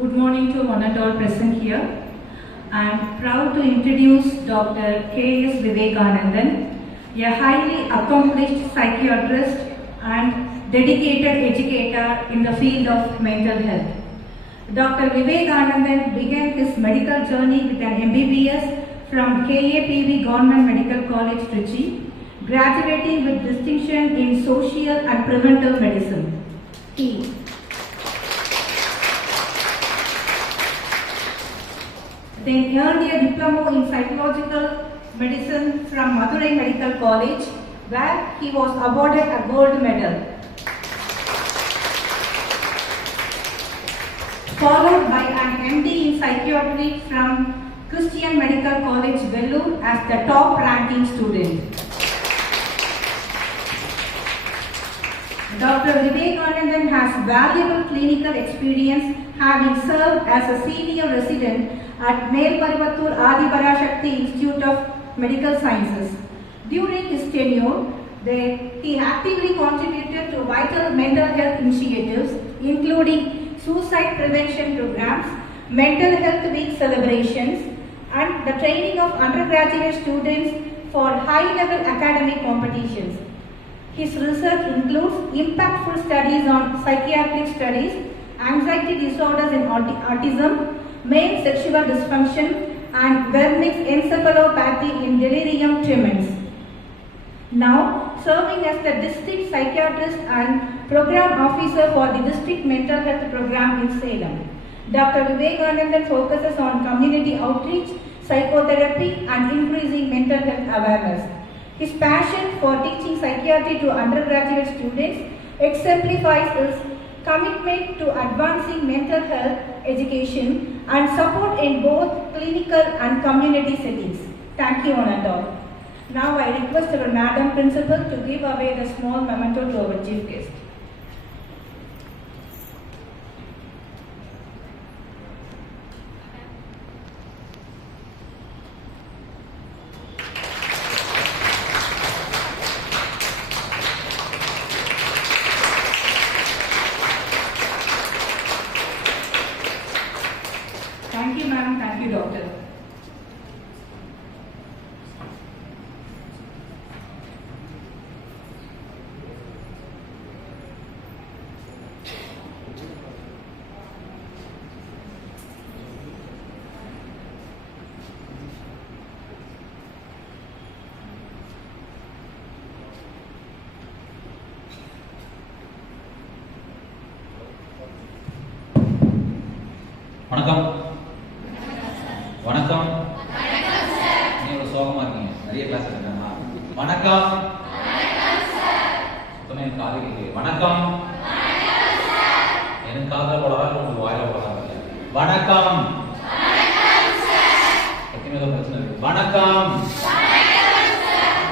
Good morning to one and all present here. I am proud to introduce Dr. K.S. Vivekanandan, a highly accomplished psychiatrist and dedicated educator in the field of mental health. Dr. Vivekanandan began his medical journey with an MBBS from KAPV Government Medical College, Trichy, graduating with distinction in social and preventive medicine. He then earned a diploma in psychological medicine from Madurai Medical College, where he was awarded a gold medal. Followed by an MD in psychiatry from Christian Medical College, Vellore, as the top ranking student. Dr. Vivekanandan has valuable clinical experience, having served as a senior resident at Melparvattur Adiparashakti Institute of Medical Sciences. During his tenure, he actively contributed to vital mental health initiatives, including suicide prevention programs, mental health week celebrations, and the training of undergraduate students for high-level academic competitions. His research includes impactful studies on psychiatric studies, anxiety disorders in autism, male sexual dysfunction, and Wernicke's encephalopathy in delirium tremens. Now, serving as the district psychiatrist and program officer for the district mental health program in Salem, Dr. Vivekanandan focuses on community outreach, psychotherapy, and increasing mental health awareness. His passion for teaching psychiatry to undergraduate students exemplifies his commitment to advancing mental health education and support in both clinical and community settings. Thank you, one and all. Now I request our Madam Principal to give away the small memento to our chief guest. Thank you, ma'am. Thank you, doctor. வணக்கம் வணக்கம் நீங்க சோகமா இருக்கீங்க நிறைய class இருக்காங்க வணக்கம் சுத்தமா எனக்கு காது கேட்குது வணக்கம் எனக்கு காதல் போடாத உங்களுக்கு வாயில போடாத வணக்கம் எத்தனை ஏதோ பிரச்சனை இருக்கு வணக்கம்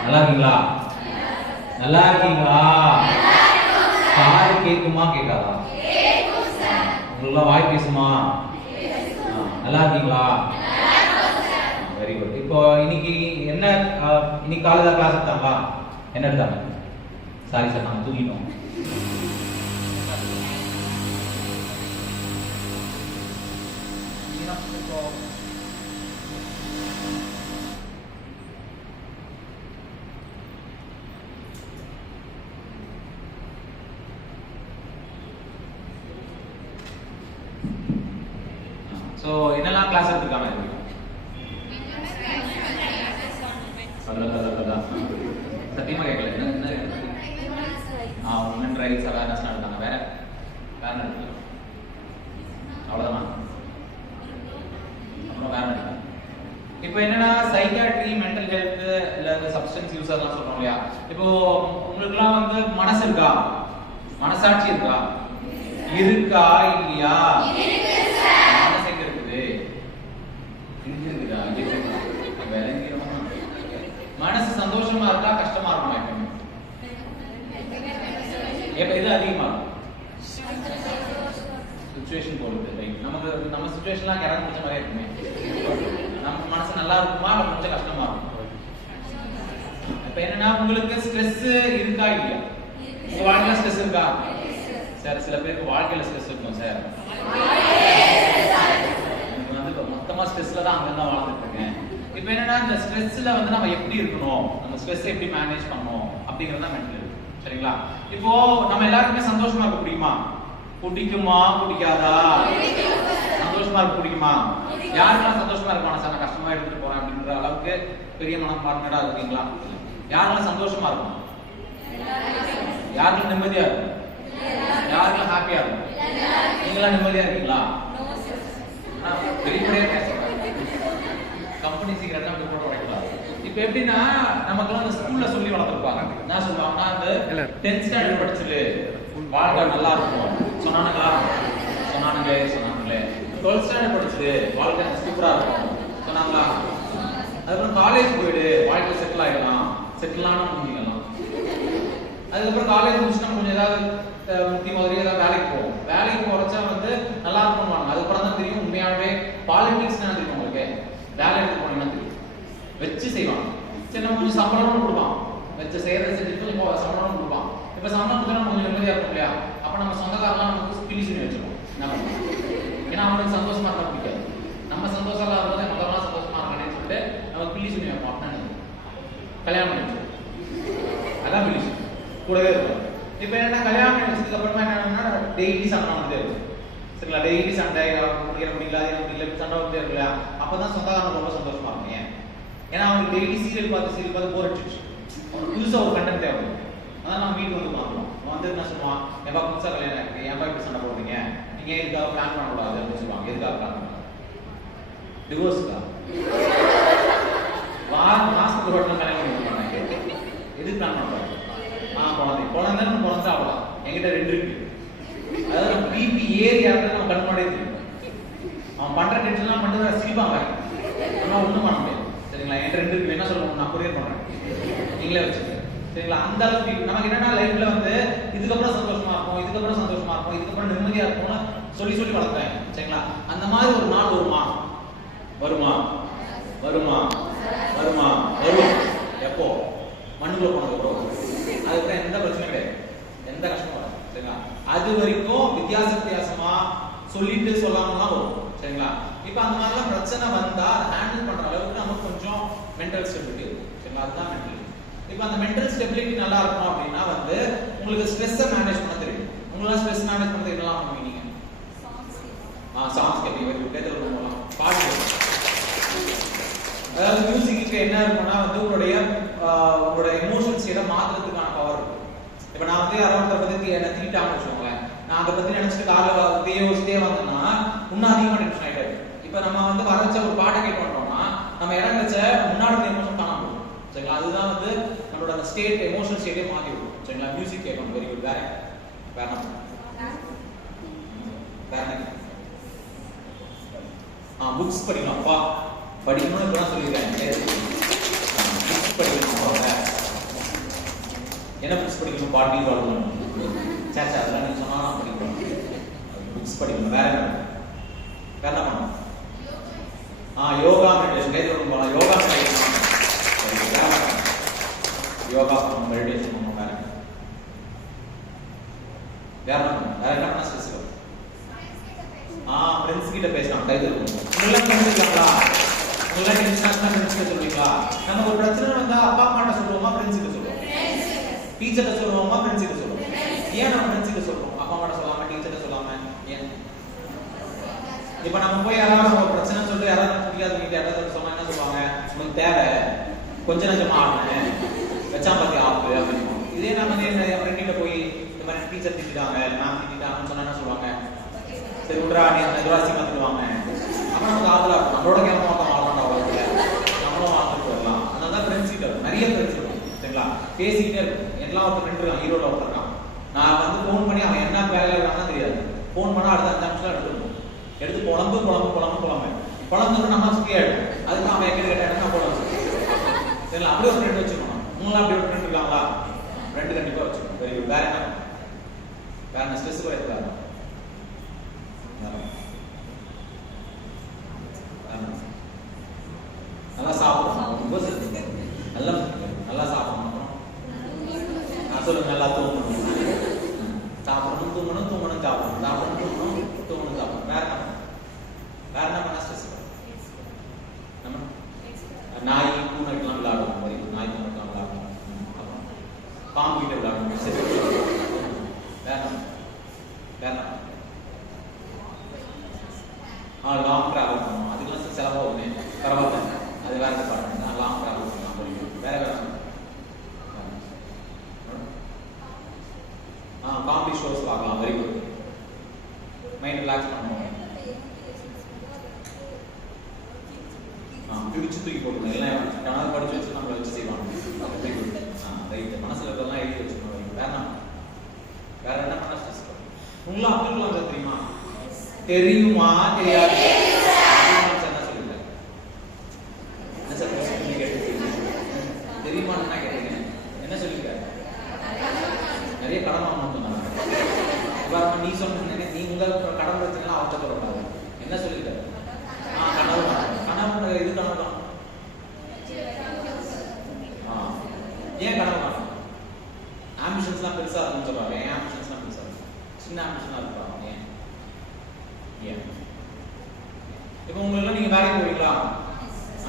நல்லா இருக்கீங்களா நல்லா இருக்கீங்களா காது கேட்குமா கேட்காதா உங்களுக்கு வாய் பேசுமா நல்லா இருக்கீங்களா வெரி குட் இப்போ இன்னைக்கு என்ன இன்னைக்கு காலையில கிளாஸ் எடுத்தாங்களா என்ன எடுத்தாங்க சாரி சார் நாங்கள் தூங்கிட்டோம் ஸோ என்னெல்லாம் கிளாஸ் எடுத்துருக்காங்க சத்தியமா கேட்கல என்ன உமன் ரைட்ஸ் அவேர்னஸ் நடத்தாங்க வேற வேற நடத்தல அவ்வளோதானா அப்புறம் வேற நடத்தல இப்போ என்னன்னா சைக்கியாட்ரி மென்டல் ஹெல்த் இல்லை இந்த சப்ஸ்டன்ஸ் யூஸர்லாம் சொல்றோம் இல்லையா இப்போ உங்களுக்குலாம் வந்து மனசு இருக்கா மனசாட்சி இருக்கா இருக்கா இல்லையா மனசு சந்தோஷமா இருக்கா கஷ்டமா இருக்குமா எப்ப எது அதிகமா சிச்சுவேஷன் பொறுத்து ரைட் நமக்கு நம்ம சிச்சுவேஷன்லாம் யாராவது கொஞ்சம் மாதிரியே இருக்குமே நமக்கு மனசு நல்லா இருக்குமா இல்லை கொஞ்சம் கஷ்டமா இருக்கும் இப்ப என்னன்னா உங்களுக்கு ஸ்ட்ரெஸ் இருக்கா இல்லையா உங்க வாழ்க்கையில ஸ்ட்ரெஸ் இருக்கா சார் சில பேருக்கு வாழ்க்கையில ஸ்ட்ரெஸ் இருக்கும் சார் இப்போ என்னன்னா இந்த ஸ்ட்ரெஸ்ல வந்து நம்ம எப்படி இருக்கணும், நம்ம ஸ்ட்ரெஸ் எப்படி மேனேஜ் பண்ணணும் அப்படிங்கறது தான் மென்டல் ஹெல்த். சரிங்களா? இப்போ நம்ம எல்லாருக்குமே சந்தோஷமா இருக்க பிடிக்குமா? பிடிக்குமா பிடிக்காதா? சந்தோஷமா இருக்க பிடிக்குமா? யாருக்கெல்லாம் சந்தோஷமா இருப்பாங்க சார் நான் கஷ்டமா எடுத்துட்டு போறேன் அப்படின்ற அளவுக்கு பெரிய மனம் பார்ட்னரா இருக்கீங்களா? யாரெல்லாம் சந்தோஷமா இருக்கும்? யாருக்கெல்லாம் நிம்மதியா இருக்கும்? யாருக்கெல்லாம் ஹாப்பியா இருக்கும்? நீங்களாம் நிம்மதியா இருக்கீங்களா? பெரிய பெரிய கம்பெனி சீக்கிரம் அப்படி போட வைக்கலாம். இப்போ எப்படின்னா நமக்குலாம் அந்த ஸ்கூல்ல சொல்லி வளர்த்துருப்பாங்க. என்ன சொல்லுவாங்கன்னா அந்த 10th ஸ்டாண்டர்ட் படிச்சுட்டு வாழ்க்கை நல்லா இருக்கும் சொன்னானுங்களா? சொன்னாங்களே. 12th ஸ்டாண்டர்ட் படிச்சுட்டு வாழ்க்கை சூப்பரா இருக்கும் சொன்னாங்களா? அதுக்கப்புறம் காலேஜ் போயிடு வாழ்க்கை செட்டில் ஆகிடலாம், செட்டிலான முடிக்கலாம். அதுக்கப்புறம் காலேஜ் முடிச்சு நம்ம கொஞ்சம் ஏதாவது முக்கிய மாதிரி ஏதாவது வேலைக்கு போவோம். வேலைக்கு போறச்சா வந்து நல்லா இருக்கும்வாங்க. அதுக்கப்புறம் தான் தெரியும் உண்மையாகவே பாலிடிக்ஸ் என்ன தெரியும் உங்களுக்கு. வேலை எடுத்து போனீங்கன்னா தெரியும் வச்சு செய்வாங்க. சரி நம்ம கொஞ்சம் சம்பளமும் கொடுப்பான், வச்சு செய்யறதை செஞ்சுட்டு இப்போ சம்பளமும் கொடுப்பான். இப்போ சம்பளம் கொடுத்தா நம்ம கொஞ்சம் நிம்மதியாக இருக்கும் இல்லையா? அப்போ நம்ம சொந்தக்காரெல்லாம் நமக்கு பிடிச்சுன்னு வச்சிருக்கோம். ஏன்னா அவனுக்கு சந்தோஷமா இருக்க பிடிக்காது. நம்ம சந்தோஷம் இல்லாத மற்றவங்களாம் சந்தோஷமா இருக்கானேன்னு சொல்லிட்டு நம்ம பிள்ளி சொல்லி வைப்போம். அப்படின்னு கல்யாணம் பண்ணி வச்சோம். அதான் பிள்ளி சொல்லி கூடவே இருக்கும். இப்போ என்ன கல்யாணம் பண்ணி வச்சதுக்கு அப்புறமா என்னன்னா டெய்லி சண்டை வந்துட்டே இருக்கும். சரிங்களா? டெய்லி சண்டை முடியல சண்டை வந்துட்டே இருக்குல்ல. அப்பதான் சொந்தக்காரங்க ரொம்ப சந்தோஷமா இருக்கும். ஏன்னா அவங்களுக்கு டெய்லி சீரியல் பார்த்து போர் அடிச்சிச்சு. அவனுக்கு புதுசா ஒரு கண்டென்ட் தேவை. அதான் நம்ம வீட்டுக்கு வந்து பார்ப்போம். வந்து என்ன சொல்லுவான், எப்பா புதுசா கல்யாணம் இருக்கு, ஏன்பா இப்படி சண்டை போடுறீங்க, நீங்க எதுக்காக பிளான் பண்ணக்கூடாது அப்படின்னு சொல்லுவாங்க. எதுக்காக பிளான் பண்ணலாம்? டிவோர்ஸ்க்கா? மாசத்துக்கு ஒரு வாட்டி கல்யாணம் பண்ணி எதுக்கு பிளான் பண்றாங்க? குழந்தைன்னு பிறந்தா அவ்வளோதான். என்கிட்ட 2 இருக்கு. அதாவது பிபி ஏறி யாருன்னு நம்ம கண் முன்னாடியே தெரியும். அவன் பண்ற டென்ஷன்லாம் பண்ணிட்டு சிரிப்பாங்க. ஆனால் ஒன்றும் பண்ண முடியாது. சரிங்களா? என்கிட்ட 2 இருக்கு. என்ன சொல்லணும், நான் கொரியர் பண்றேன், நீங்களே வச்சுக்க. சரிங்களா? அந்த அளவுக்கு நமக்கு என்னன்னா லைஃப்ல வந்து இதுக்கப்புறம் சந்தோஷமா இருக்கும், இதுக்கப்புறம் நிம்மதியா இருக்கும்னு சொல்லி வளர்க்குறேன். சரிங்களா? அந்த மாதிரி ஒரு நாள் வருமா? எப்போ? மண்ணுக்குள்ள போனதுக்கப்புறம். அதுக்கப்புறம் எந்த பிரச்சனையும் கிடையாது, எந்த கஷ்டமும் வராது. சரிங்களா? அது வரைக்கும் வித்தியாசமா சொல்லிட்டு சொல்லாமலாம் வரும். சரிங்களா? இப்போ அந்த மாதிரிலாம் பிரச்சனை வந்தா ஹேண்டில் பண்ற அளவுக்கு நமக்கு கொஞ்சம் மென்டல் ஸ்டெபிலிட்டி இருக்கும். சரிங்களா? அதுதான் மென்டல். இப்போ அந்த மென்டல் ஸ்டெபிலிட்டி நல்லா இருக்கணும் அப்படின்னா வந்து உங்களுக்கு ஸ்ட்ரெஸ்ஸை மேனேஜ் பண்ண தெரியும். உங்களால ஸ்ட்ரெஸ் மேனேஜ் பண்ண என்னலாம் பண்ணுவீங்க நீங்க? சாங்ஸ் கேட்பீங்க, கேட்டு போகலாம், பாட்டு. அதாவது மியூசிக்கு என்ன இருக்குன்னா வந்து உங்களுடைய எமோஷன்ஸ் ஸ்டேட்டை மாத்துறதுக்கான பவர் இருக்கு. இப்போ நான் வந்து யாராவது பத்தி என்ன திட்டான்னு வச்சுக்கோங்களேன், நான் அதை பத்தி நினைச்சிட்டு காலைல யோசிச்சே வந்தேன்னா இன்னும் அதிகமாக டென்ஷன் ஆயிட்டாரு. இப்போ நம்ம வந்து வரச்ச ஒரு பாட்டை கேட்டோம்னா நம்ம இடம் வச்ச முன்னாடி எமோஷன் பண்ண முடியும். சரிங்களா? அதுதான் வந்து நம்மளோட அந்த ஸ்டேட் எமோஷனல் ஸ்டேட்டே மாற்றி விடும். சரிங்களா? மியூசிக் கேட்கணும். Very good. வேற புக்ஸ் படிக்கலாம்ப்பா. படிக்கணும்னு இப்பதான் சொல்லியிருக்காங்க. புக்ஸ் படிக்கணும். என்ன புக்ஸ் படிக்கணும்? பாட்டி பாடணும். சேச்சா அதெல்லாம் நீங்க சொன்னா படிக்கணும். புக்ஸ் படிக்கணும். வேற என்ன பண்ணணும்? யோகா மெடிடேஷன். கேட்டு போகலாம். யோகா மெடிடேஷன். யோகா பண்ணணும், மெடிடேஷன் பண்ணணும். வேற என்ன பண்ண ஸ்ட்ரெஸ் வரும்? ஃப்ரெண்ட்ஸ் கிட்ட பேசலாம். கை தருவோம். உங்களெல்லாம் ஃப்ரெண்ட்ஸ் இருக்காங்களா? உங்களெல்லாம் இன்டர்நேஷனல் ஃப்ரெண்ட்ஸ் கிட்ட சொல்றீங்களா? நமக்கு ஒரு பிரச்சனை வந்தா அப்பா அம்மாட்ட சொல்லுவோமா, ஃப்ரெண்ட்ஸ் கிட்ட சொல்லுவோம்? டீச்சர்ட்ட சொல்லுவோமா, ஃப்ரெண்ட்ஸ் கிட்ட சொல்லுவோம்? ஏன் நம்ம ஃப்ரெண்ட்ஸ் கிட்ட சொல்றோம், அப்பா அம்மாட்ட சொல்லாம, டீச்சர்ட்ட சொல்லாம? ஏன்? இப்போ நம்ம போய் யாராவது ஒரு பிரச்சனை சொல்லிட்டு யாராவது புரியாதவங்க யாராவது சொன்னா என்ன சொல்லுவாங்க? உங்களுக்கு தேவை கொஞ்சம் நஞ்சமா ஆடுனேன் வச்சா பத்தி ஆப்பு அப்படின்னு. இதே நம்ம என் ஃப்ரெண்ட்கிட்ட போய் இந்த மாதிரி டீச்சர் திட்டாங்க, மேம் திட்டாங்கன்னு சொன்னா என்ன சொல்லுவாங்க? சரி விட்றா, நீ அந்த எதிராசி பார்த்துடுவாங்க. அப்புறம் நமக்கு ஆதலா இருக்கும். நம்மளோட கேமரா ஆகலாம், வாழ்க்கை நம்மளும் வாழ்ந்துட்டு வரலாம். அதனால தான் ஃப்ரெண்ட்ஸ் கிட்ட நிறைய ஃப்ரெண்ட்ஸ் இருக்கும். சரிங்களா? பேசிக்கிட்டே இருக்கும். எல்லாம் ஒருத்தர் ஃப்ரெண்ட் இருக்கான், ஈரோட ஒருத்தர் இருக்கான். நான் வந்து ஃபோன் பண்ணி அவன் என்ன வேலையில் இருக்கான்னு தெரியாது. ஃபோன் பண்ணா அடுத்த 5 நிமிஷம் எடுத்துருவோம். எடுத்து குழம்புன்னு நம்ம சுற்றி ஆயிடும். அதுக்கு அவன் எங்கிட்ட கேட்டாங்க நான் போட வச்சுருக்கேன். சரிங்களா? அப்படி ஒரு ஃப்ரெண்ட் வச்சுக்கணும். உங்களாம் அப்படி ஒரு ஃப்ரெண்ட் இருக்காங்களா? ஃப்ரெண்டு கண்டிப்பாக வச்சுக்கணும். Very good. வேற என்ன ஸ்ட்ரெஸ் குறைக்கிறாங்க? நல்லா சாப்பிடணும். ரொம்ப நல்லா சாப்பிடணும். சொல்லுங்க. நல்லா தூங்கணும். தூங்கணும். வேற என்ன பண்ணா ஸ்ட்ரெஸ்? காமெடி ஷோஸ் பார்க்கலாம். Very good. மைண்ட் ரிலாக்ஸ் பண்ணுவோம். பிரிச்சு தூக்கி போட்டுருங்க. எல்லாம் கணக்கு படிச்சு வச்சு நம்மளை வச்சு செய்வாங்க. Very good. ரைட். மனசுல இருக்கலாம் எழுதி வச்சுக்கணும். வேற என்ன பண்ண ஸ்ட்ரெஸ் உங்களுக்கு அப்துல் கலாம் சார் தெரியுமா? தெரியுமா தெரியாது? என்ன சொல்லுங்க. என்ன சார் தெரியுமா என்ன கேட்டீங்க? என்ன சொல்லிருக்க? நிறைய கடன் வாங்கணும் சொன்னாங்க. நீ சொன்ன நீ உங்க கடன் பிரச்சனை அவர்கிட்ட சொல்லக்கூடாது. என்ன சொல்லிருக்க? கனவு கனவு இது கனவு தான். ஏன் கனவு தான்? ஆம்பிஷன்ஸ்லாம் பெருசா இருக்குன்னு சொல்றாங்க. ஏன் ஆம்பிஷன்ஸ்லாம் பெருசா இருக்கு? சின்ன ஆம்பிஷனா இருப்பாங்க. ஏன் ஏன் இப்போ உங்களுக்கு நீங்க வேலைக்கு போவீங்களா?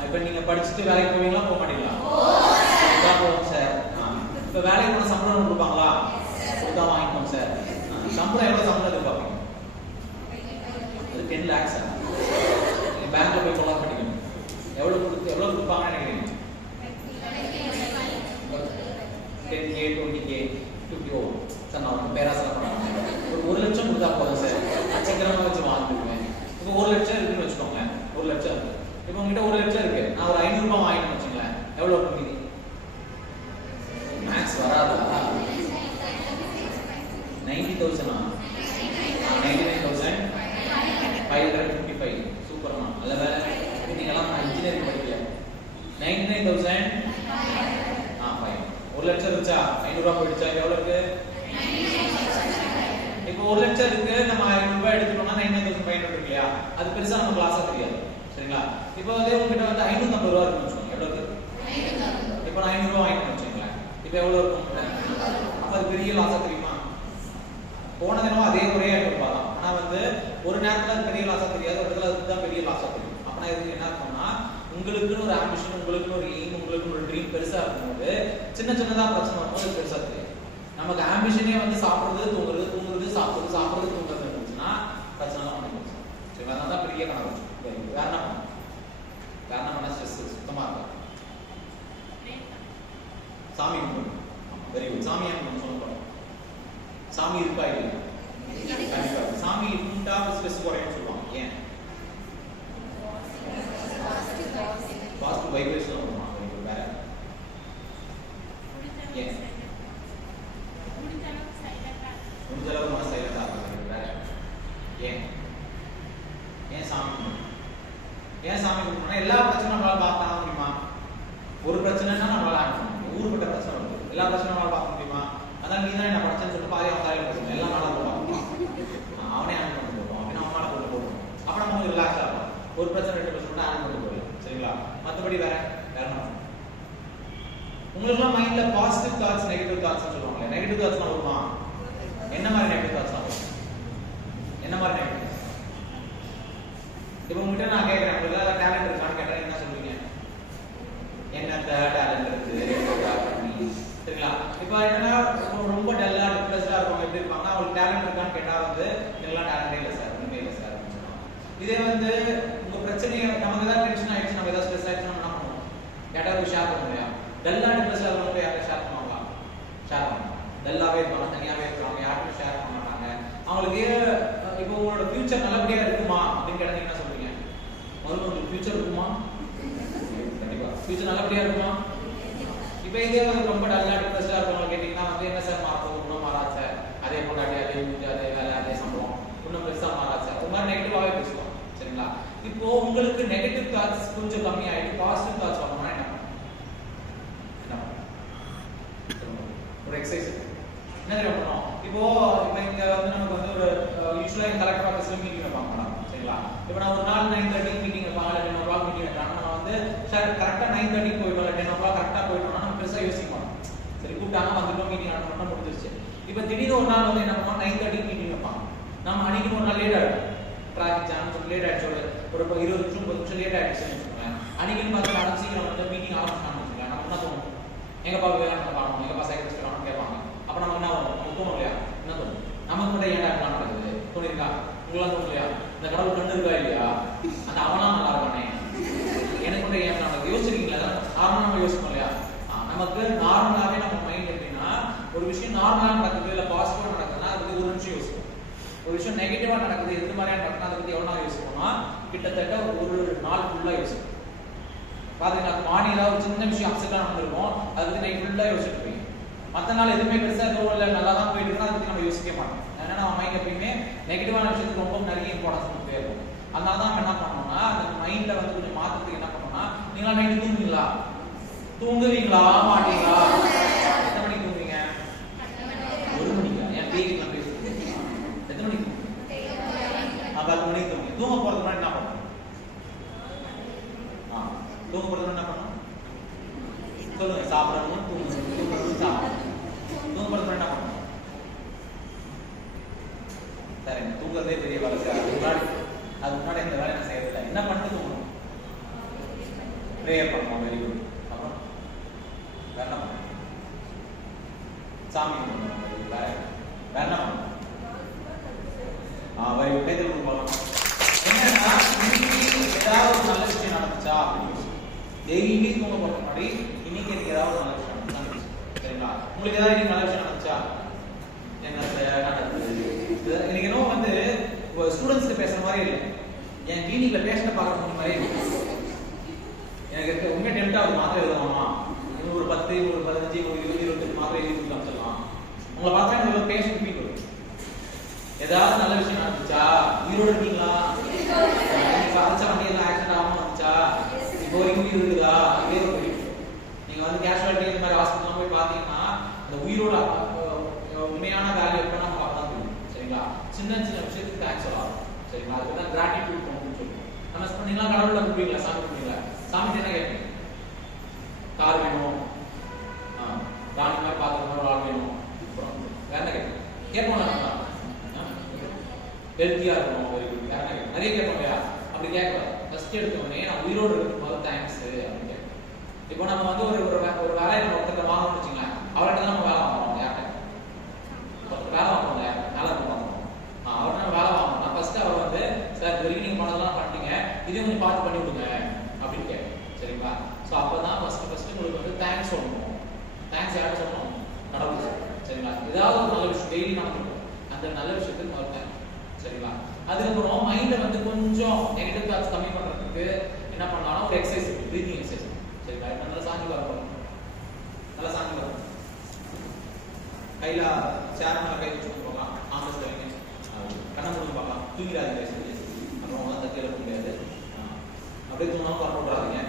இப்போ நீங்க படிச்சுட்டு வேலைக்கு போவீங்களா போக மாட்டீங்களா? போவோம் சார். இப்போ வேலைக்கு போன சம்பளம் கொடுப்பாங்களா? கொடுத்தா வாங்கிக்கோங்க சார். சம்பளம் எவ்வளவு சம்பளம் எதிர்பார்ப்பீங்க? அது 10 lakhs. நீங்க பேங்க்ல போய் கொலாப் பண்ணிக்கணும். எவ்வளவு கொடுப்பாங்கன்னு நினைக்கிறீங்க? 10K 20K 50K. சார் நான் பேராசனை பண்ணாங்க. ஒரு 1 லட்சம் கொடுத்தா போதும் சார். சீக்கிரமா வச்சு வாங்கிடுவேன். இப்போ 1 லட்சம் இருக்குன்னு வச்சுக்கோங்க. 1 லட்சம் இருக்கு. இப்போ உங்ககிட்ட 1 லட்சம் இருக்கு. நான் ஒரு 500 ரூபாய் வாங்கிட்டு வச்சுங்களேன். எவ்வளவு இருக்கும்? மேக்ஸ் வராதா? 90,000. 99,555. சூப்பர்மா. நல்ல வேலை. நீங்க எல்லாம் இன்ஜினியரிங் படிக்கல. 99,000 5. 1 லட்சம் இருந்துச்சா? 500 ரூபாய் போயிடுச்சா? எவ்வளவு இருக்கு? இப்போ 1 லட்சம் இருக்கு. நம்ம 500 ரூபாய் எடுத்துட்டோம்னா 99,500 இருக்கு இல்லையா? அது பெருசா நம்ம கிளாஸா தெரியாது. சரிங்களா? இப்போ அதே உங்ககிட்ட வந்து 550 ரூபாய் இருக்குன்னு வச்சுக்கோங்க. எவ்வளவு இருக்கு? இப்போ நான் 500 ரூபாய் வாங்கிட்டு வச்சுக்கோங்களேன். இப்போ எவ்வளவு இருக்கும்? அப்ப அது பெரிய லாஸா தெரியுமா? போன தினம் அதே ஒரே 500 ரூபாய் தான். ஆனா வந்து ஒரு நேரத்துல அது பெரிய லாஸா தெரியாது. ஒரு இடத்துல அதுதான் பெரிய லாஸா தெரியும். அப்பனா இதுக்கு என்ன அர்த்தம்னா உங்களுக்குன்னு ஒரு ஆம்பிஷன், உங்களுக்குன்னு ஒரு எய்ம், உங்களுக்குன்னு ஒரு ட்ரீம் பெருசா இருக்கும்போது சின்ன சின்னதா பிரச்சனை வரும்போது பெருசா தெரியும். நமக்கு ஆம்பிஷனே வந்து சாப்பிடுறது தூங்குறது, தூங்குறது சாப்பிடுறது, சாப்பிடுறது தூங்குறது இருந்துச்சுன்னா பிரச்சனை தான் பண்ணிடுச்சு. சரி, அதனால தான் பெரிய கணக்கு. வேற என்ன பண்ண? வேற என்ன பண்ண? ஸ்ட்ரெஸ் சுத்தமா இருக்கும். சாமி கும்பிடணும். Very good. சாமி ஏன் சொல்லணும்? சாமி இருக்கா இல்லையா? கண்டிப்பா. சாமி இருந்தா ஸ்ட்ரெஸ் குறையும் சொல்லுவாங்க. ஏன்? பாசிட்டிவ் வைப்ரேஷன் வருமா? வேற ஏன்? முடிஞ்ச அளவுக்கு மனசு சைலண்டா இருக்கும். வேற ஏன்? ஏன் சாமி கும்பிடணும்? ஏன் சாமி கும்பிடணும்? எல்லா பிரச்சனையும் நம்மளால பார்க்க முடியுமா? ஒரு பிரச்சனைனா நம்மளால ஆக முடியும். ஊருப்பட்ட பிரச்சனை வருது. எல்லா பிரச்சனையும் நம்மளால பார்க்க முடியுமா? அதான் நீ தான் என்ன பிரச்சனை சொல்லிட்டு பாதி அவன் தலையில பிரச்சனை எல்லாம் நாளாக போடுவான். அவனே ஆன் பண்ணி போடுவான். அப்படின்னு அவன் மேலே போட்டு போடுவான். அப்ப நம்ம கொஞ்சம் ரிலாக்ஸ் ஆகும். ஒரு பிரச்சனை 2 பிரச்சனை ஆன் பண்ணி போயிடலாம். சரிங்களா? மற்றபடி வேற என்ன? உங்களுக்கு மைண்ட்ல பாசிட்டிவ் தாட்ஸ், நெகட்டிவ் தாட்ஸ் சொல்லுவாங்க. நெகட்டிவ் தாட்ஸ்லாம் வருமா? என்ன மாதிரி நெகட்டிவ் தாட்ஸ்லாம் வரும்? என்ன மாதிரி நெகட்டிவ்? இப்போ உங்ககிட்ட நான் கேட்கறேன், உங்களுக்கு டேலண்ட் இருக்கான்னு கேட்டா என்ன சொல்லுவீங்க? என்ன டேலண்ட் இருக்கு? சரிங்களா? இப்போ என்னன்னா ரொம்ப டல்லா டிப்ரெஸ்டா இருக்கவங்க எப்படி இருப்பாங்க? அவங்களுக்கு டேலண்ட் இருக்கான்னு கேட்டா வந்து இதெல்லாம் டேலண்டே இல்லை சார், உண்மையே இல்லை சார் அப்படின்னு சொல்லுவாங்க. இதே வந்து உங்க பிரச்சனையை நமக்கு ஏதாவது டென்ஷன் ஆயிடுச்சு, நம்ம ஏதாவது ஸ்ட்ரெஸ் ஆயிடுச்சு, நம்ம என்ன பண்ணுவோம்? யாராவது ஷேர் பண்ண முடியாது. டல்லா டிப்ரெஸ்டா இருக்கவங்க யாரும் ஷேர் பண்ணுவாங்களா? ஷேர் பண்ணுவாங்க. டல்லாவே இருப்பாங்க, தனியாவே இருப்பாங்க, யாருமே ஷேர் பண்ண மாட்டாங்க. அவங்களுக்கு இப்போ உங்களோட ஃபியூச்சர் நல்லபடியா இருக்குமா அப்படின்னு கேட்டா என்ன சொல்றீங்க? முதல்ல உங்களுக்கு ஃபியூச்சர் இருக்குமா? கண்டிப்பா. ஃபியூச்சர் நல்லபடியா இருக்குமா? இப்போ இதே வந்து ரொம்ப டல்லா டிப்ரெஸ்டா இருக்கவங்க கேட்டீங்கன்னா வந்து என்ன சார் மாறுறது? ஒன்றும் மாறாது சார், அதே பொண்டாட்டி, அதே மூஞ்சி, அதே வேலை, அதே சம்பளம், ஒன்றும் பெருசா மாறாது சார். ஒரு மாதிரி நெகட்டிவாவே பேசுவோம். சரிங்களா? இப்போ உங்களுக்கு நெகட்டிவ் தாட்ஸ் கொஞ்சம் கம்மியாயிட்டு பாசிட்டிவ் தாட்ஸ் வரணும்னா என்ன பண்ணும்? ஒரு எக்ஸசைஸ் என்ன தெரியும் பண்ணுவோம்? இப்போ இங்க வந்து நமக்கு வந்து ஒரு யூஸ்வலா கலெக்டர் ஆஃபீஸ்ல மீட்டிங் வைப்பாங்க மேடம். சரிங்களா? இப்போ நான் ஒரு நாள் 9:30 மீட்டிங் வைப்பாங்க, 10 o'clock மீட்டிங் வைக்கிறாங்க. நம்ம வந்து சார் கரெக்டா 9:30 போயிட்டோம், 10 o'clock கரெக்டா போயிட்டோம்னா நம்ம பெருசா யோசிக்க மாட்டோம். சரி, கூப்பிட்டாங்க, வந்துட்டோம், மீட்டிங் அட்டன் பண்ணா முடிஞ்சிருச்சு. இப்போ திடீர்னு ஒரு நாள் வந்து என்ன பண்ணுவோம்? 9:30 மீட்டிங் வைப்பாங்க. நம்ம அன்னைக்கு ஒரு நாள் லேட் ஆயிடும், டிராஃபிக் ஜாம் சொல்லி லேட் ஆயிடுச்சு, ஒரு 20 நிமிஷம் 30 நிமிஷம் லேட் ஆயிடுச்சுன்னு வச்சுக்கோங்க. அன்னைக்குன்னு பார்த்து நடந்து சீக்கிரம் வந்து மீட்டிங் ஆரம்பிச்சான்னு வச்சுக்கோங்க. நம்ம என்ன தோணும்? எங்கப்பா வேலை பார்க்கணும், எங்கப்பா சைக்கிள் சொல்லணும்னு கேட்பாங்க. அப்ப நம்ம என்ன வரும்? நமக்கு தோணும் இல்லையா? என்ன தோணும்? நமக்கு மட்டும் ஏன்டா இப்படிலாம் நடக்குது தோணிருக்கா? உங்களாம் தோணும் இல்லையா? இந்த கடவுள் கண்ணு இருக்கா இல்லையா? அந்த அவனா நல்லா இருக்கானே, எனக்கு மட்டும் ஏன் நடக்குது? யோசிச்சிருக்கீங்களா? நார்மலா நம்ம யோசிப்போம் இல்லையா? நமக்கு நார்மலாவே நம்ம மைண்ட் எப்படின்னா ஒரு விஷயம் நார்மலா நடக்குது இல்ல பாசிட்டிவா நடக்குதுன்னா அதுக்கு விஷயம் நெகட்டிவா நடக்குது, எது மாதிரியா நடக்குது, அதை பத்தி எவ்வளவு நேரம் யோசிப்போம்னா கிட்டத்தட்ட ஒரு நாள் ஃபுல்லா யோசிப்போம். பாத்தீங்கன்னா மார்னிங் ஏதாவது சின்ன விஷயம் அப்செட்டா நடந்திருக்கும், அதை பத்தி நைட் ஃபுல்லா யோசிச்சுட்டு இருப்பீங்க. மற்ற நாள் எதுவுமே பெருசா எதுவும் இல்லை, நல்லா தான் போயிட்டு இருக்கோம், அதை பத்தி நம்ம யோசிக்க மாட்டோம். ஏன்னா நம்ம மைண்ட் எப்பயுமே நெகட்டிவான விஷயத்துக்கு ரொம்ப நிறைய இம்பார்ட்டன்ஸ் கொடுத்தே இருக்கும். அதனால தான் நம்ம என்ன பண்ணோம்னா அந்த மைண்ட வந்து கொஞ்சம் மாற்றத்துக்கு என்ன பண்ணோம்னா, நீங்களா நைட்டு தூங்குவீங்களா? தூங்குவீங்களா மாட்டீங்களா? எத்தனை மணிக்கு தூங்குவீங்க? 1 மணிக்கா? ஏன் பேருக்கு நான் பேசுறேன். எத்தனை மணிக்கு? 10 மணிக்கு தூங்குவீங்க. தூங்க போறதுக்கு முன்னாடி என்ன பண்ணணும்? தூங்க போறதுக்கு என்ன பண்ணணும் சொல்லுங்க. சாப்பிடணும், தூங்கணும், சாப்பிடணும். தூங்க போறதுக்கு என்ன பண்ணணும்? சரி, தூங்குறதே பெரிய வேலை. அது முன்னாடி இந்த வேலை என்ன செய்யறதில்லை. என்ன பண்ணிட்டு தூங்கணும்? ப்ரேயர் பண்ணணும். Very good. அப்புறம் வேற என்ன பண்ணணும்? சாமி கும்பிடணும். வேற என்ன பண்ணணும்? Very good. கைதல் கொடுக்கலாம். என்னன்னா ஏதாவது ஒரு நல்ல விஷயம் நடந்துச்சா அப்படின்னு டெய்லி தூங்க போறதுக்கு முன்னாடி இன்னைக்கு எனக்கு ஏதாவது நல்ல விஷயம் நடந்துச்சு, சரிங்களா? உங்களுக்கு ஏதாவது இன்னைக்கு நல்ல விஷயம் நடந்துச்சா? எனக்கு என்ன வந்து ஸ்டூடெண்ட்ஸ்க்கு பேசுற மாதிரி இல்லை, என் கிளினிக்ல பேஷண்ட பார்க்க மாதிரி இல்லை. எனக்கு உண்மையா டெம்ட் ஆகுது மாத்திரை எழுதலாமா, இன்னும் ஒரு 10, ஒரு 15, ஒரு 20, 25 மாத்திரை எழுதி கொடுக்கலாம். உங்களை பார்த்தா எனக்கு பேஷண்ட் ஃபீல் வரும். ஏதாவது நல்ல விஷயம் நடந்துச்சா? உயிரோடு இருக்கீங்களா? சாதிச்ச வண்டியெல்லாம் ஆக்சிடென்ட் ஆகாம வந்துச்சா? இப்போ வரைக்கும் உயிர் இருக்குதா? அதே ஒரு நீங்க வந்து கேஷுவாலிட்டி இந்த மாதிரி ஹாஸ்பிட்டல் போய் பாத்தீங்கன்னா அந்த உயிரோட உண்மையான வேல்யூ எப்ப நம்ம பார்க்கலாம் தெரியும், சரிங்களா? சின்ன சின்ன விஷயத்துக்கு தேங்க்ஸ் சொல்லலாம், சரிங்களா? அதுக்கு தான் கிராட்டிடியூட் பண்ணணும்னு சொல்லுவோம். நம்ம நீங்களா கடவுளை கும்பிடுவீங்களா? சாமி கும்பிடுவீங்களா? சாமி என்ன கேட்பீங்க? கார் வேணும், ராணி மாதிரி பார்க்குற மாதிரி ஒரு ஆள் வேணும், வேற என்ன கேட்பீங்க? கேட்போம். ஹெல்த்தியா இருக்கணும், நிறைய கேட்போம் இல்லையா? அப்படி கேட்கலாம். ஃபர்ஸ்ட் எடுத்தோடனே நான் உயிரோடு இருக்கும்போது தேங்க்ஸ் அப்படின்னு கேட்போம். இப்போ நம்ம வந்து ஒரு வேலையை நம்ம ஒருத்தர் வாங்கணும்னு வச்சுங்களேன், அவர்கிட்ட தான் நம்ம வேலை வாங்குறோம். யார்கிட்ட வேலை வாங்குறோம்? வேலை வாங்குறோம். அவர்கிட்ட நம்ம வேலை வாங்கணும்னா ஃபர்ஸ்ட் அவர் வந்து சார் இது வரைக்கும் நீங்க பண்ணதெல்லாம் பண்ணிட்டீங்க, இதையும் கொஞ்சம் பார்த்து பண்ணி விடுங்க அப்படின்னு கேட்போம், சரிங்களா? ஸோ அப்பதான் ஃபர்ஸ்ட் உங்களுக்கு வந்து தேங்க்ஸ் சொல்லணும். தேங்க்ஸ் யார்கிட்ட சொல்லணும்? கடவுள், சரிங்களா? ஏதாவது ஒரு நல்ல விஷயம் டெய்லி நடந்துருக்கும், அந்த நல்ல விஷயத்துக்கு மறுத்தேன், சரிங்களா? அதுக்கப்புறம் மைண்டை வந்து கொஞ்சம் நெகட்டிவ் தாட்ஸ் கம்மி பண்றதுக்கு என்ன பண்ணலாம்? ஒரு எக்ஸசைஸ் இருக்கு, பிரீதிங் எக்ஸசைஸ், சரிங்களா? நல்லா சாஞ்சி வரணும், நல்லா சாஞ்சி வரணும். கையில சேர் மேல கை வச்சு போகலாம், ஆம்பஸ் வைங்க, கண்ணை மூடி பார்க்கலாம், தூங்கிடாதீங்க, அப்புறம் வந்து கீழே போக முடியாது. அப்படியே தூங்காம கண்ணை விடாதீங்க.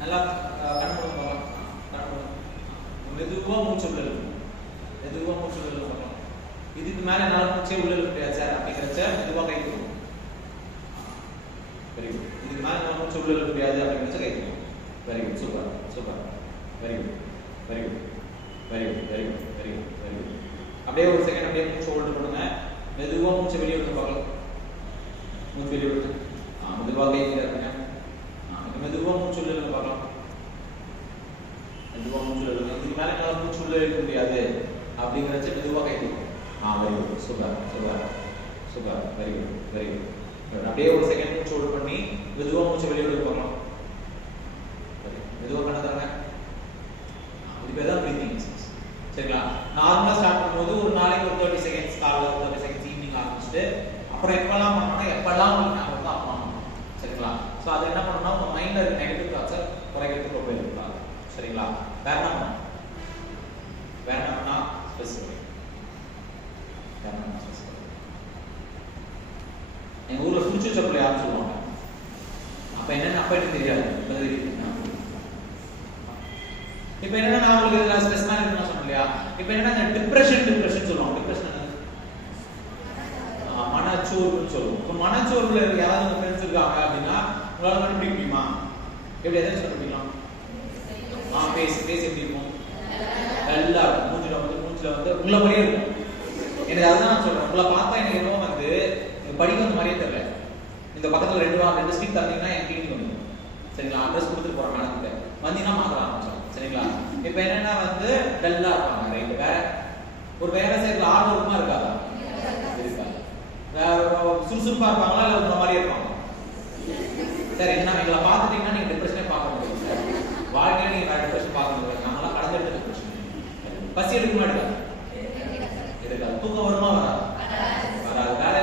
நல்லா கண்ணை மூடி பார்க்கலாம், கண்ணை மூடி மெதுவா மூச்சு உள்ள இருக்கும், மெதுவா மூச்சு உள்ள பார்க்கலாம். இதுக்கு மேல என்னால மூச்சே உள்ள இருக்க முடியாது சார் அப்படிங்கிறச்ச மெதுவா கை தூக்கும். Very good. இதுக்கு மேல என்னால மூச்சு உள்ள இருக்க முடியாது அப்படிங்கிறச்ச கை தூக்கும். Very good. Super super. Very good very good very good very good very good very good. அப்படியே ஒரு செகண்ட் அப்படியே மூச்சு ஹோல்ட் பண்ணுங்க. மெதுவா மூச்சு வெளியே விட்டு பார்க்கலாம். மூச்சு வெளியே விட்டு மெதுவா கை கீழே இருக்குங்க. மெதுவா மூச்சு உள்ள இருக்க பார்க்கலாம். மெதுவா மூச்சு உள்ள இருக்கு. இதுக்கு மேல என்னால மூச்சு உள்ள இருக்க முடியாது அப்படிங்கிறச்ச மெதுவா கை தூக்கும். Very good. Super super super. Very good very good. அப்படியே ஒரு செகண்ட் மூச்சு ஹோல்ட் பண்ணி மெதுவா மூச்சு வெளியே விட்டு பார்க்கலாம். மெதுவா கண்ணை தரங்க. இது பேர் தான் பிரீத்திங் எக்ஸசைஸ், சரிங்களா? நார்மலா ஸ்டார்ட் பண்ணும்போது ஒரு நாளைக்கு ஒரு 30 செகண்ட்ஸ், காலைல 30 செகண்ட்ஸ், ஈவினிங் ஆரம்பிச்சுட்டு அப்புறம் எப்பெல்லாம் பண்ணணும்னா எப்பெல்லாம் உங்களுக்கு ஞாபகம் தான் பண்ணணும், சரிங்களா? ஸோ அது என்ன பண்ணணும்னா உங்க மைண்ட்ல இருக்க நெகட்டிவ் தாட்ஸை குறைக்கிறதுக்கு ரொம்ப இருக்கலாம், சரிங்களா? வேற என்ன பண்ணணும்? வேற என்னன்னா ஸ்பெசிஃபிக். வேற என்ன ஸ்பெசிஃபிக்? எங்க ஊர்ல சுச்சு சப்பல் யாரும் சொல்லுவாங்க. அப்ப என்னன்னு அப்ப எனக்கு தெரியாது. இப்போ என்னன்னா நான் உங்களுக்கு ஸ்ட்ரெஸ் மேனேஜ்மென்ட் சொன்னேன் இல்லையா? இப்போ என்னன்னா டிப்ரெஷன் சொல்லுவாங்க. டிப்ரெஷன் மனச்சோர்வுன்னு சொல்லுவோம். இப்போ மனச்சோர்வுல யாராவது உங்க ஃப்ரெண்ட்ஸ் இருக்காங்க அப்படின்னா உங்களால கண்டுபிடிக்க முடியுமா? எப்படி எதை கண்டுபிடிக்கலாம்? பேஸ் எப்படி இருக்கும்? நல்லா மூஞ்சில வந்து உங்களை மாதிரியே இருக்கும். எனக்கு அதுதான் நான் சொல்றேன். உங்களை பார்த்தா எனக்கு என்னவோ வந்து படிக்க வந்த மாதிரியே தெரியல. இந்த பக்கத்துல 2 ஸ்ட்ரீட் தந்தீங்கன்னா என் கிளினிக் வந்து, சரிங்களா? அட்ரஸ் கொடுத்துட்டு போறேன் மேடத்துக்கு வந்தீங்கன்னா மாத்த ஆரம்பிச்சோம், சரிங்களா? இப்போ என்னன்னா வந்து டல்லா இருப்பாங்க, ரைட்? வேற சைடுல ஆர்வமா இருக்காதா? இருக்காது. வேற சுறுசுறுப்பா இருப்பாங்களா இல்ல ஒரு மாதிரி இருப்பாங்க? சரி, என்ன எங்களை பார்த்துட்டீங்கன்னா நீங்க டிப்ரெஷனே பார்க்க முடியாது. வாழ்க்கையில நீங்க வேற டிப்ரெஷன் பார்க்க முடியாது. நம்மளாம் கடந்துட்டு டிப்ரெஷன். பசி எடுக்க மாட்டேங்குது, இருக்காது. தூக்கம் வருமா? வராது. வேற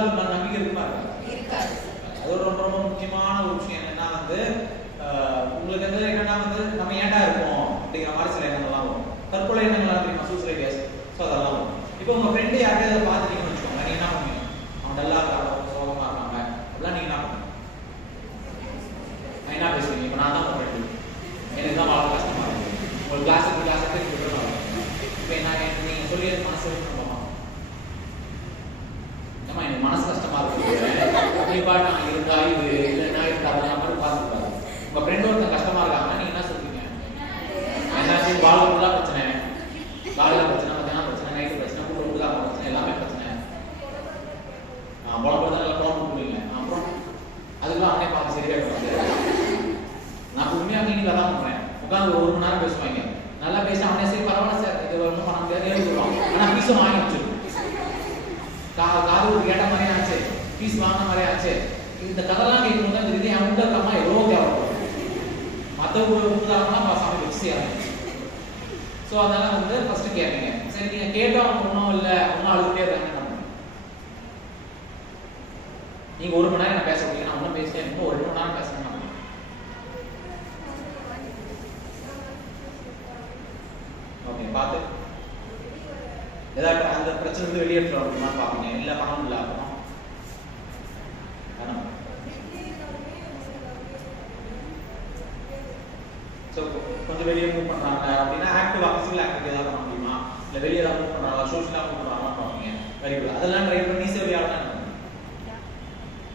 எதிர்காலத்துக்கான நம்பிக்கை இருக்குமா இருக்காது. அது ஒரு ரொம்ப ரொம்ப முக்கியமான ஒரு விஷயம். என்னன்னா வந்து உங்களுக்கு வந்து என்னன்னா வந்து நம்ம ஏன்டா இருக்கோம் அப்படிங்கிற மாதிரி சில எண்ணங்கள்லாம் வரும். தற்கொலை எண்ணங்கள்லாம் தெரியுமா, சூசைட் கேஸ். ஸோ அதெல்லாம் வரும். இப்போ உங்க ஃப்ரெண்டு யாரையாவது பார்த்துட்டீங்கன்னு வச்சுக்கோங்க, நீங்க என்ன பண்ணுவீங்க? அவன் டல்லா இருக்காங்க, சோகமா இருக்காங்க, அதெல்லாம் நீங்க என்ன பண்ணுவீங்க? நான் என்ன பேசுவீங்க? இப்போ நான் தான் உங்க ஃப்ரெண்டு, எனக்கு தான் வாழ்க்கை கஷ்டமா இருக்கு, ஒரு கிளாஸுக்கு விட்டுருவாங்க. இப்போ என்ன நீங்க சொல்லி மனசு பண்ணுவோமா? ஏமா எனக்கு மனசு கஷ்டமா இருக்கு, கண்டிப்பா நான் இருந்தா இது இல்லைன்னா இருந்தா மாதிரி பார்த்துருக்காரு. உங்க ஃப்ரெண்ட் ஒருத்தன் கஷ்டமா இருக்காங்கன்னா நீங்க என்ன சொல்றீங்க? என்னாச்சு? வாழ்க்கை பிரச்சனை, காலையில பிரச்சனை, மத்தியானம் பிரச்சனை, நைட்டு பிரச்சனை, கூட்டு பிரச்சனை, எல்லாமே பிரச்சனை. புலம்புறதா நல்லா புலம்பு கொடுங்க. அப்புறம் அதுக்கெல்லாம் அவனே பார்த்து சரியாயிடுவாங்க. நான் உண்மையாக கிளினிக்கா தான் பண்ணுறேன். உட்காந்து 1 மணி நேரம் பேசுவாங்க. நல்லா பேசி அவனே சரி பரவாயில்ல சார், இது ஒன்றும் பண்ண முடியாது எழுதிடுவான். ஆனால் ஃபீஸும் வாங்கி வச்சிருக்கோம். காது கேட்ட மாதிரியே ஆச்சு, ஃபீஸ் வாங்கின மாதிரியே ஆச்சு. இந்த கதைலாம் கேட்கும்போது தான் தெரியுது என் உண்ட அம்மா எவ்வளோ தேவைப்படும். மற்ற உதாரணம்னா சாமி வச்சு செய்யறாங்க. ஸோ அதனால வந்து ஃபர்ஸ்ட் கேட்பீங்க. சரி நீங்க கேட்டா அவங்க ஒன்றும் இல்லை, ஒன்றும் அழுதுட்டே இருக்காங்க. நீங்க 1 மணி நேரம் நான் பேச முடியும், நான் ஒன்றும் பேசிட்டே இருக்கோம், 1 மணி நேரம் பேசணும். ஓகே, பார்த்து ஏதாவது அந்த பிரச்சனை வந்து வெளியேற்ற வரணும்னா பார்ப்பீங்க. இல்லை பணம் இல்லை, அப்புறம் பணம். ஸோ கொஞ்சம் வெளியே மூவ் பண்ணுறாங்க அப்படின்னா ஆக்டிவ் ஃபிசிக்கல் ஆக்டிவிட்டி ஏதாவது பண்ண முடியுமா? இல்லை வெளியே ஏதாவது மூவ் பண்ணுறாங்களா, சோஷியலாக மூவ் பண்ணுறாங்களா பார்ப்பீங்க. Very good. அதெல்லாம் ட்ரை பண்ணி சரியாக தான்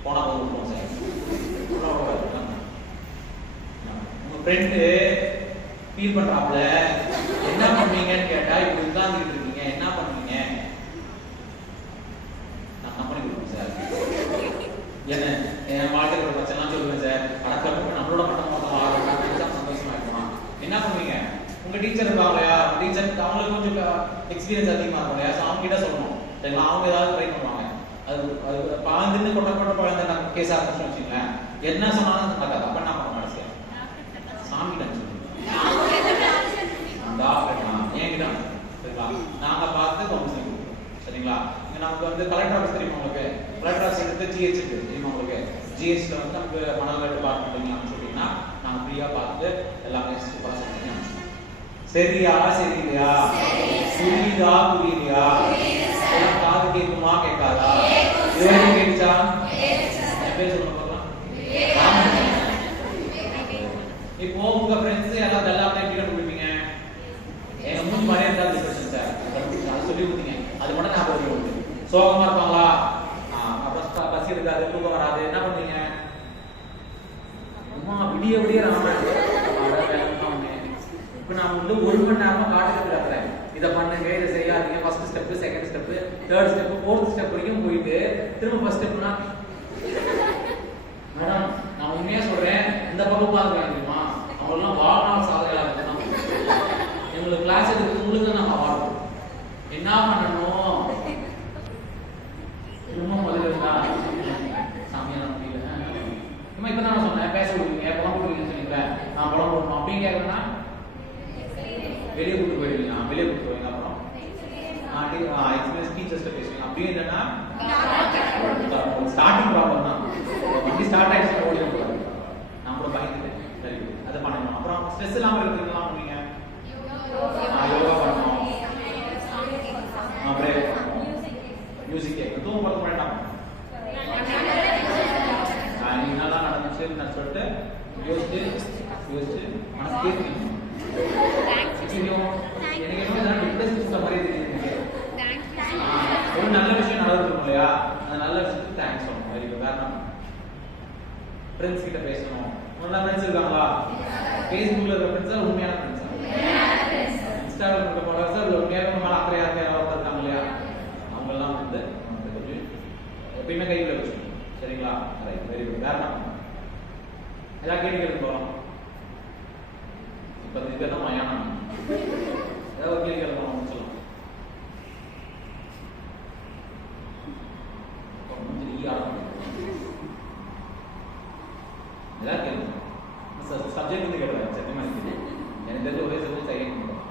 போனா போதும் சார். உங்க ஃப்ரெண்டு ஃபீல் பண்றாப்ல, என்ன பண்ணுவீங்கன்னு கேட்டா இப்படி உட்கார்ந்துட்டு இருக்கீங்க, என்ன பண்ணுவீங்க? நான் கம்பெனி கொடுப்பேன் சார், என்ன என் வாழ்க்கையோட பிரச்சனை சொல்லுவேன் சார், அடக்கம் நம்மளோட மட்டும் மொத்தம் ஆகிறதா சந்தோஷமா இருக்குமா? என்ன பண்ணுவீங்க? உங்க டீச்சர் இருப்பாங்களையா, டீச்சர் அவங்களுக்கு கொஞ்சம் எக்ஸ்பீரியன்ஸ் அதிகமா இருக்கும் இல்லையா, ஸோ அவங்க கிட்ட சொல்லணும் சரிங்களா. அவங்க ஏதாவது ட்ரை பண்ணுவாங்க. அது பாழ்ந்து கொட்டப்பட்ட பழந்த நம்ம கேஸ் ஆரம்பிச்சு வச்சுங்களேன், என்ன சொன்னாலும் நடக்காது. அப்ப என்ன பண்ண மாட்டேன், சாமி தான் என்கிட்ட சரிங்களா, நாங்க பார்த்து கவுன்சிலிங் கொடுப்போம் சரிங்களா. இங்க நமக்கு வந்து கலெக்டர் ஆஃபீஸ் தெரியுமா உங்களுக்கு? கலெக்டர் ஆஃபீஸ் எடுத்து ஜிஹெச் இருக்கு தெரியுமா உங்களுக்கு? ஜிஹெச்ல வந்து நமக்கு மனநல டிபார்ட்மெண்ட் சொல்லிட்டீங்கன்னா நாங்க ஃப்ரீயா பார்த்து எல்லாமே சூப்பரா செஞ்சு சரியா சரியா, புரியுதா புரியலையா, காது கேட்குமா கேட்காதா, கேட்டுச்சா பேர் சொல்லுங்க. இப்போ உங்க ஃப்ரெண்ட்ஸ் எல்லாம் எல்லாமே எப்படி கண்டுபிடிப்பீங்க? எங்க மூணு மாதிரியே இருந்தா டிஸ்கஷன் சார் அது சொல்லி கொடுத்தீங்க, அது மட்டும் ஞாபகம் வச்சுக்கோங்க. சோகமா இருப்பாங்களா, அப்புறம் பசி இருக்காது, தூக்கம் வராது, என்ன பண்ணுவீங்க? அம்மா விடிய விடிய இப்ப நான் வந்து 1 மணி நேரமா காட்டுக்கு இருக்கிறேன், இதை பண்ணுங்க, இதை செய்யாதீங்க, first step, second step, third step, fourth step வரைக்கும் போயிட்டு திரும்ப ஃபர்ஸ்ட் ஸ்டெப்னா மேடம் நான் உண்மையா சொல்றேன், இந்த பக்கம் பாருங்க தெரியுமா, அவங்கெல்லாம் வாழ்நாள் சாதனையாளர் தான். எங்களுக்கு கிளாஸ் எடுத்து உங்களுக்கு நம்ம வாழ்வோம். என்ன பண்ணணும்? திரும்ப முதல்ல இருந்தா சாமியான முடியல. நம்ம இப்ப நான் சொன்னேன் பேச விடுவீங்க, படம் போடுவீங்கன்னு சொல்லிட்டேன், நான் படம் போடணும் அப்படின்னு கேட்கறேன்னா வெளியே கூட்டு போயிடுவீங்க, வெளியே கூட்டு போவீங்க. அப்புறம் ஸ்பீச்சஸ்ல பேசுவீங்க. அப்படி இல்லைன்னா ஸ்டார்டிங் ப்ராப்ளம் தான், வண்டி ஸ்டார்ட் ஆயிடுச்சு ஓடி போறாங்க, நான் கூட பயந்துட்டேன். சரி அதை பண்ணணும். அப்புறம் ஸ்ட்ரெஸ் இல்லாம இருக்கிறதுலாம் பண்ணுவீங்க, யோகா பண்ணணும், அப்புறம் மியூசிக் கேட்கணும், தூங்க படுத்த வேண்டாம். நீங்க நல்லா நடந்துச்சு நான் சொல்லிட்டு யோசிச்சு யோசிச்சு மனசு கேட்கணும். எனக்கு என்ன டிப்ரெஸ் கொடுத்த மாதிரி தெரியுது. ஒரு நல்ல விஷயம் நடந்துருக்கும் இல்லையா, அந்த நல்ல விஷயத்துக்கு தேங்க்ஸ் சொல்லணும். Very good. வேற ஃப்ரெண்ட்ஸ் கிட்ட பேசணும். நல்ல ஃப்ரெண்ட்ஸ் இருக்காங்களா? ஃபேஸ்புக்ல இருக்க ஃப்ரெண்ட்ஸா உண்மையான ஃப்ரெண்ட்ஸா? இன்ஸ்டாகிராம் இருக்க ஃபாலோவர்ஸா இல்ல உண்மையான நம்ம அக்கறை யாரும் இருக்காங்க இல்லையா, அவங்க எல்லாம் வந்து எப்பயுமே கையில் வச்சுக்கணும் சரிங்களா. Right, very good. வேற எல்லா கேள்விகளுக்கு போகலாம். இப்போ இதுக்கு தான் மயானம் ஏதாவது ஒரு கேள்வி கேட்கலாம் சொல்லலாம். ஏதாவது கேள்வி சப்ஜெக்ட் வந்து கேட்கலாம். சத்தியமா எனக்கு தெரிஞ்ச ஒரே சப்ஜெக்ட் சைலண்ட் பண்ணுறோம்.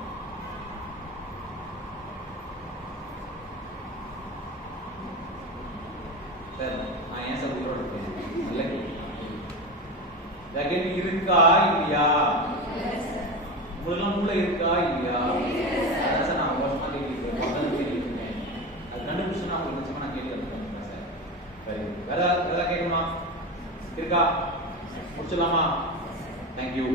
உங்களுக்குலாம் மூளை இருக்கா இல்லையா? அதான் சார் நான் வருஷமா கேள்விப்பட்டேன். முதல்ல கேள்விப்பட்டேன். அது கண்டுபிடிச்சு நான் உங்களுக்கு நிச்சயமா நான் கேள்வி கேட்பேன் சார். சரி, வேற கேட்கணுமா? இருக்கா? முடிச்சிடலாமா? தேங்க்யூ.